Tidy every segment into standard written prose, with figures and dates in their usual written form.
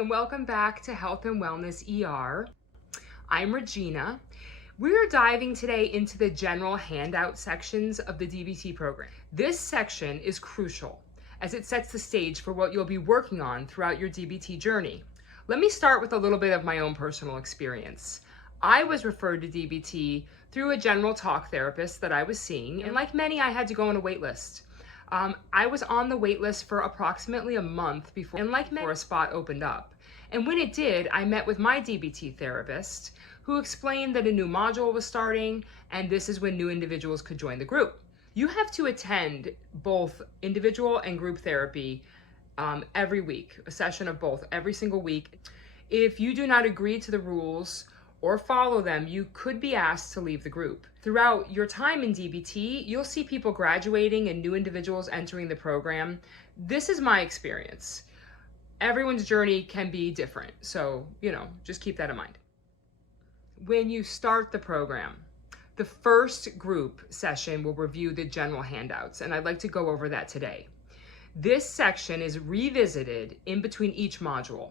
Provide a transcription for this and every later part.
and welcome back to Health and Wellness ER. I'm Regina. We're diving today into the general handout sections of the DBT program. This section is crucial as it sets the stage for what you'll be working on throughout your DBT journey. Let me start with a little bit of my own personal experience. I was referred to DBT through a general talk therapist that I was seeing, and like many, I had to go on a wait list. I was on the wait list for approximately a month before a spot opened up. And when it did, I met with my DBT therapist, who explained that a new module was starting, and this is when new individuals could join the group. You have to attend both individual and group therapy every week, a session of both every single week. If you do not agree to the rules or follow them, you could be asked to leave the group. Throughout your time in DBT, you'll see people graduating and new individuals entering the program. This is my experience. Everyone's journey can be different, so, just keep that in mind. When you start the program, the first group session will review the general handouts, and I'd like to go over that today. This section is revisited in between each module,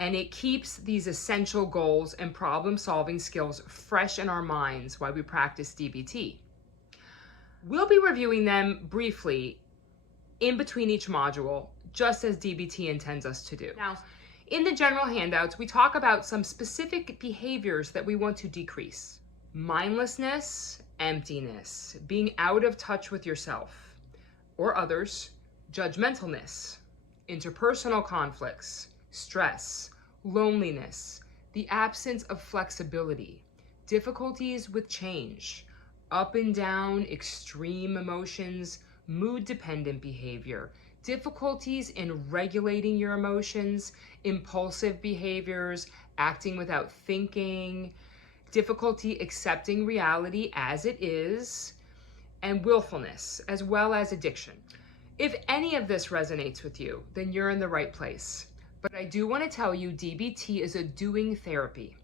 and it keeps these essential goals and problem-solving skills fresh in our minds while we practice DBT. We'll be reviewing them briefly in between each module, just as DBT intends us to do. Now, in the general handouts, we talk about some specific behaviors that we want to decrease. Mindlessness, emptiness, being out of touch with yourself or others, judgmentalness, interpersonal conflicts, stress, loneliness, the absence of flexibility, difficulties with change, up and down extreme emotions, mood-dependent behavior, difficulties in regulating your emotions, impulsive behaviors, acting without thinking, difficulty accepting reality as it is, and willfulness, as well as addiction. If any of this resonates with you, then you're in the right place. But I do want to tell you, DBT is a doing therapy.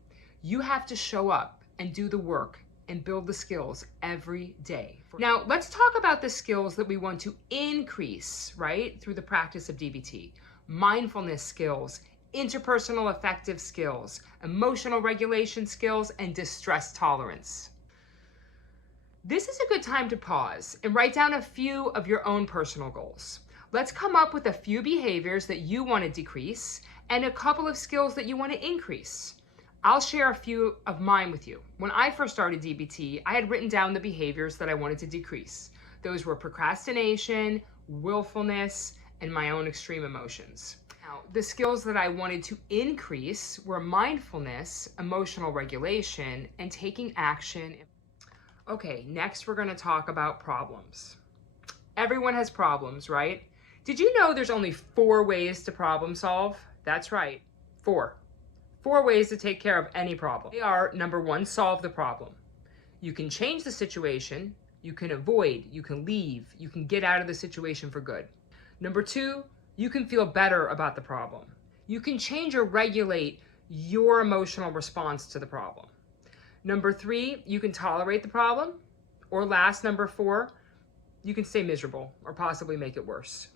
You have to show up and do the work and build the skills every day. Now, let's talk about the skills that we want to increase, right, through the practice of DBT. Mindfulness skills, interpersonal affective skills, emotional regulation skills, and distress tolerance. This is a good time to pause and write down a few of your own personal goals. Let's come up with a few behaviors that you want to decrease and a couple of skills that you want to increase. I'll share a few of mine with you. When I first started DBT, I had written down the behaviors that I wanted to decrease. Those were procrastination, willfulness, and my own extreme emotions. Now, the skills that I wanted to increase were mindfulness, emotional regulation, and taking action. Okay, next we're going to talk about problems. Everyone has problems, right? Did you know there's only 4 ways to problem solve? That's right, 4. 4 ways to take care of any problem. They are, number 1, solve the problem. You can change the situation, you can avoid, you can leave, you can get out of the situation for good. Number 2, you can feel better about the problem. You can change or regulate your emotional response to the problem. Number 3, you can tolerate the problem. Or last, number 4, you can stay miserable or possibly make it worse.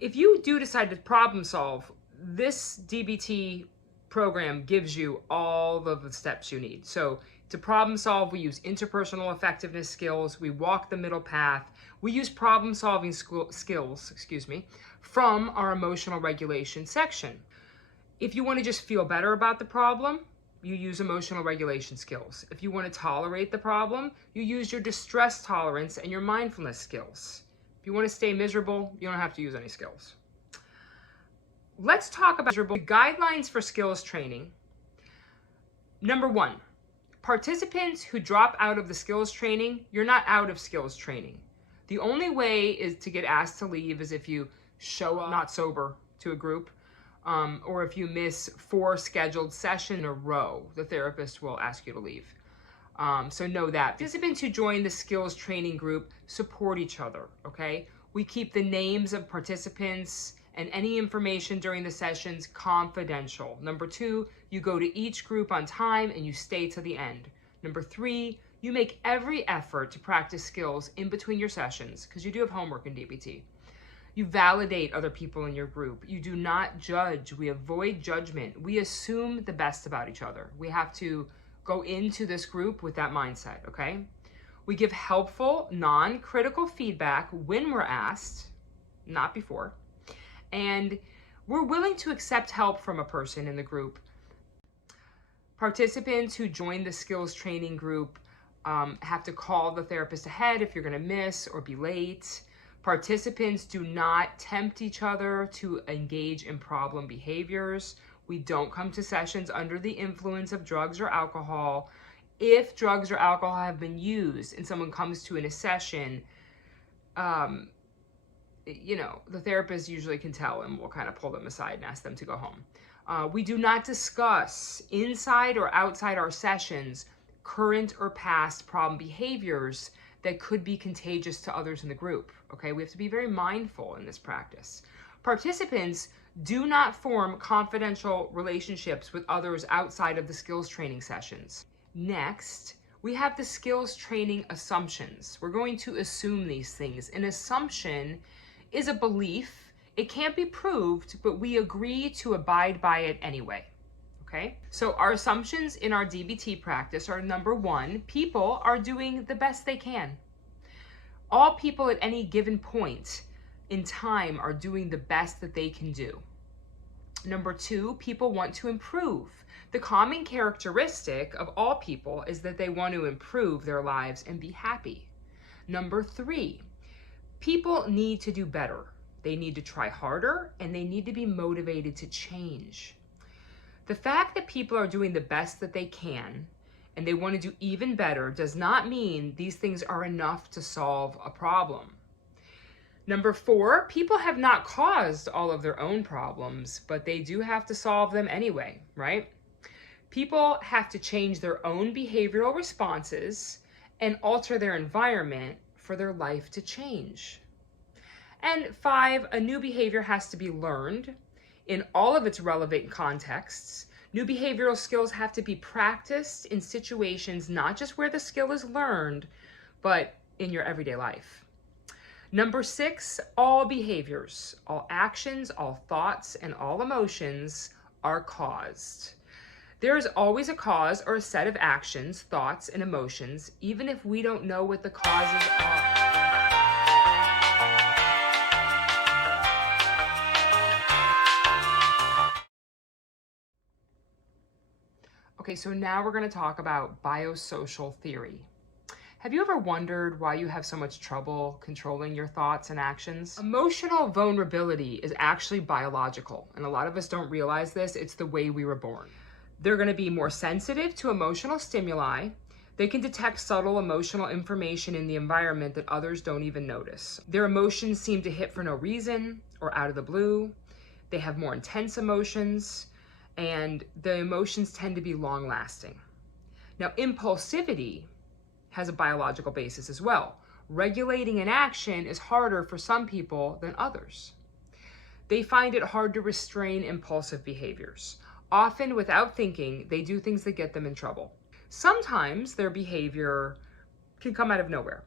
If you do decide to problem solve, this DBT program gives you all of the steps you need. So to problem solve, we use interpersonal effectiveness skills, we walk the middle path, we use problem solving skills, from our emotional regulation section. If you want to just feel better about the problem, you use emotional regulation skills. If you want to tolerate the problem, you use your distress tolerance and your mindfulness skills. If you want to stay miserable, you don't have to use any skills. Let's talk about the guidelines for skills training. Number 1, participants who drop out of the skills training, you're not out of skills training. The only way is to get asked to leave is if you show up not sober to a group, or if you miss 4 scheduled sessions in a row, the therapist will ask you to leave. So know that. Participants who join the skills training group support each other, okay? We keep the names of participants and any information during the sessions confidential. Number 2, you go to each group on time and you stay to the end. Number 3, you make every effort to practice skills in between your sessions, because you do have homework in DBT. You validate other people in your group. You do not judge. We avoid judgment. We assume the best about each other. We have to go into this group with that mindset, okay? We give helpful, non-critical feedback when we're asked, not before. And we're willing to accept help from a person in the group. Participants who join the skills training group have to call the therapist ahead if you're going to miss or be late. Participants do not tempt each other to engage in problem behaviors. We don't come to sessions under the influence of drugs or alcohol. If drugs or alcohol have been used and someone comes to in a session, you know, the therapist usually can tell and will kind of pull them aside and ask them to go home. We do not discuss inside or outside our sessions current or past problem behaviors that could be contagious to others in the group. Okay, we have to be very mindful in this practice. Participants do not form confidential relationships with others outside of the skills training sessions. Next, we have the skills training assumptions. We're going to assume these things. An assumption is a belief. It can't be proved, but we agree to abide by it anyway. Okay? So our assumptions in our DBT practice are, number one, people are doing the best they can. All people at any given point in time are doing the best that they can do. Number two, people want to improve. The common characteristic of all people is that they want to improve their lives and be happy. Number three, people need to do better. They need to try harder and they need to be motivated to change. The fact that people are doing the best that they can and they want to do even better does not mean these things are enough to solve a problem. Number four, people have not caused all of their own problems, but they do have to solve them anyway, right? People have to change their own behavioral responses and alter their environment for their life to change. And five, a new behavior has to be learned in all of its relevant contexts. New behavioral skills have to be practiced in situations not just where the skill is learned, but in your everyday life. Number six, all behaviors, all actions, all thoughts, and all emotions are caused. There is always a cause or a set of actions, thoughts, and emotions, even if we don't know what the causes are. Okay, so now we're going to talk about biosocial theory. Have you ever wondered why you have so much trouble controlling your thoughts and actions? Emotional vulnerability is actually biological, and a lot of us don't realize this. It's the way we were born. They're going to be more sensitive to emotional stimuli. They can detect subtle emotional information in the environment that others don't even notice. Their emotions seem to hit for no reason or out of the blue. They have more intense emotions, and the emotions tend to be long-lasting. Now, impulsivity has a biological basis as well. Regulating an action is harder for some people than others. They find it hard to restrain impulsive behaviors. Often, without thinking, they do things that get them in trouble. Sometimes their behavior can come out of nowhere.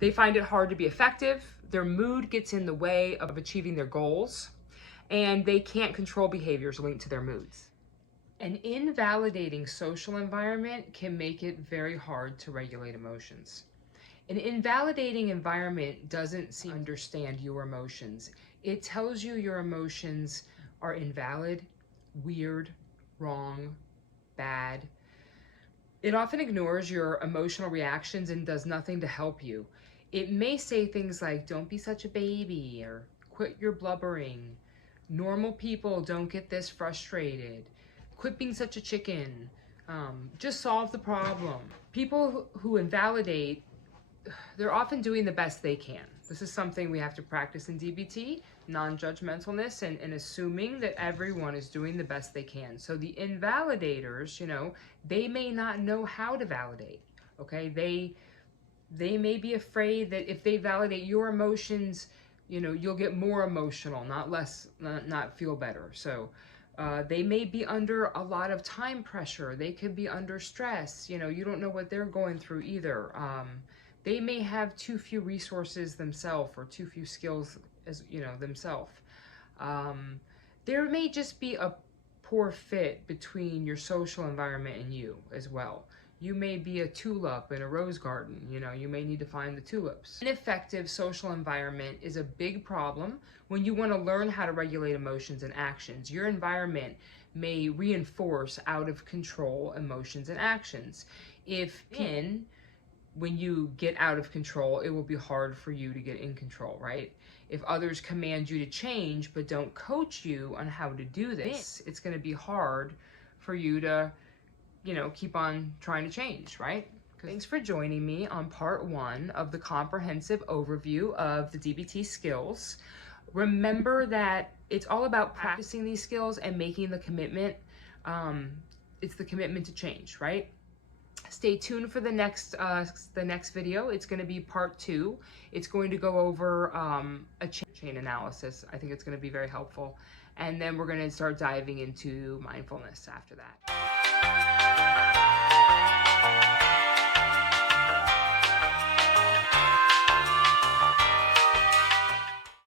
They find it hard to be effective. Their mood gets in the way of achieving their goals, and they can't control behaviors linked to their moods. An invalidating social environment can make it very hard to regulate emotions. An invalidating environment doesn't seem to understand your emotions. It tells you your emotions are invalid, weird, wrong, bad. It often ignores your emotional reactions and does nothing to help you. It may say things like, "Don't be such a baby," or "Quit your blubbering," "Normal people don't get this frustrated," "Quit being such a chicken," "Just solve the problem." People who invalidate, they're often doing the best they can. This is something we have to practice in DBT, non-judgmentalness, and assuming that everyone is doing the best they can. So the invalidators, they may not know how to validate, okay? They may be afraid that if they validate your emotions, you'll get more emotional, not less, not feel better. So they may be under a lot of time pressure. They could be under stress. You don't know what they're going through either. They may have too few resources themselves or too few skills as themselves. There may just be a poor fit between your social environment and you as well. You may be a tulip in a rose garden. You may need to find the tulips. Ineffective social environment is a big problem when you want to learn how to regulate emotions and actions. Your environment may reinforce out of control emotions and actions. When you get out of control, it will be hard for you to get in control, right? If others command you to change but don't coach you on how to do this, it's going to be hard for you to, keep on trying to change, right? Thanks for joining me on part 1 of the comprehensive overview of the DBT skills. Remember that it's all about practicing these skills and making the commitment. It's the commitment to change, right? Stay tuned for the next video. It's going to be part 2. It's going to go over a chain analysis. I think it's going to be very helpful. And then we're going to start diving into mindfulness after that.